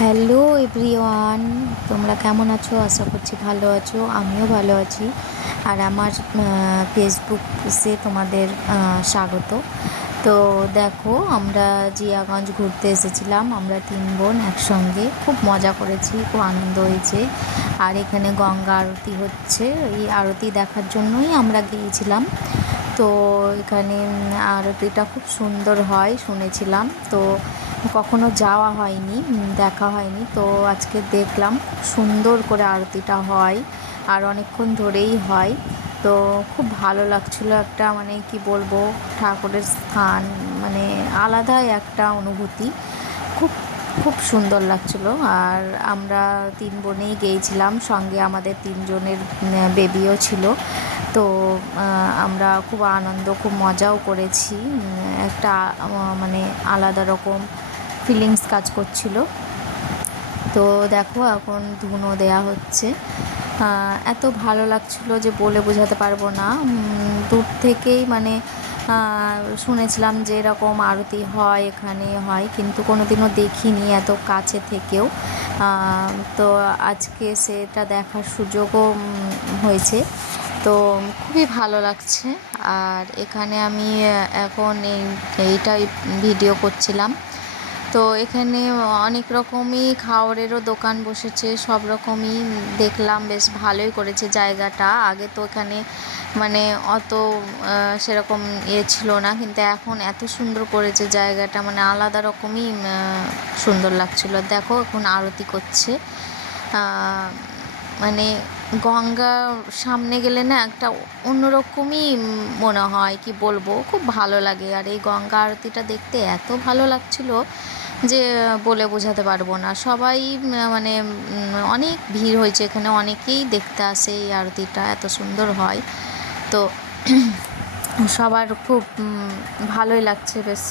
Hello everyone, তোমরা কেমন আছো? আশা করছি ভালো আছো। আমিও ভালো আছি। আর আমার ফেসবুক পেজে তোমাদের স্বাগত। তো দেখো, আমরা জিয়াগঞ্জ ঘুরতে এসেছিলাম। আমরা 3 বোন একসঙ্গে খুব মজা করেছি, খুব আনন্দ হয়েছে। আর এখানে গঙ্গা আরতি হচ্ছে, এই আরতি দেখার জন্যই আমরা গিয়েছিলাম। তো এখানে আরতিটা খুব সুন্দর হয় শুনেছিলাম। তো কখনো যাওয়া হয়নি, দেখা হয়নি। তো আজকে দেখলাম খুব সুন্দর করে আরতিটা হয়, আর অনেকক্ষণ ধরেই হয়। তো খুব ভালো লাগছিলো, একটা মানে কি বলবো, ঠাকুরের স্থান মানে আলাদাই একটা অনুভূতি। খুব খুব সুন্দর লাগছিলো। আর আমরা 3 বোনেই গিয়েছিলাম, সঙ্গে আমাদের 3 জনের বেবিও ছিল। তো আমরা খুব আনন্দ, খুব মজাও করেছি। একটা মানে আলাদা রকম ফিলিংস কাজ করছিল। তো দেখো, এখন ধুনো দেয়া হচ্ছে। এত ভালো লাগছিল যে বলে বোঝাতে পারবো না। দূর থেকেই মানে শুনেছিলাম যে এরকম আরতি হয়, এখানে হয়, কিন্তু কোনোদিনও দেখিনি এত কাছে থেকেও। তো আজকে সেটা দেখার সুযোগও হয়েছে। তো খুবই ভালো লাগছে। আর এখানে আমি এখন এইটাই ভিডিও করছিলাম। তো এখানে অনেক রকমই খাবারেরও দোকান বসেছে, সব রকমই দেখলাম। বেশ ভালোই করেছে জায়গাটা। আগে তো এখানে মানে অত সেরকম ছিল না, কিন্তু এখন এত সুন্দর করেছে জায়গাটা, মানে আলাদা রকমই সুন্দর লাগছিল। দেখো, এখন আরতি করছে। মানে গঙ্গা সামনে গেলে না একটা অন্যরকমই মনে হয়, কি বলবো, খুব ভালো লাগে। আর এই গঙ্গা আরতিটা দেখতে এত ভালো লাগছিল যে বলে বোঝাতে পারবো না। সবাই মানে অনেক ভিড় হয়েছে এখানে, অনেকেই দেখতে আসে এই আরতিটা, এত সুন্দর হয়। তো সবার খুব ভালোই লাগছে বেশ।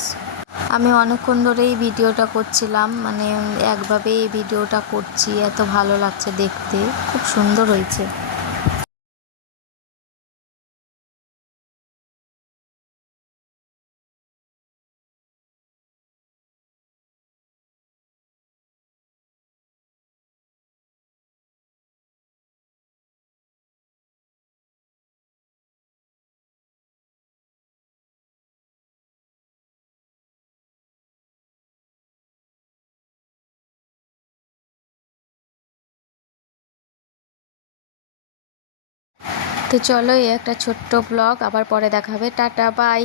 আমি অনেকক্ষণ ধরেই ভিডিওটা করছিলাম, মানে একভাবেই এই ভিডিওটা করছি, এত ভালো লাগছে দেখতে, খুব সুন্দর হয়েছে। তো চলো, এই একটা ছোট্ট ব্লগ, আবার পরে দেখাবে। Tata, by.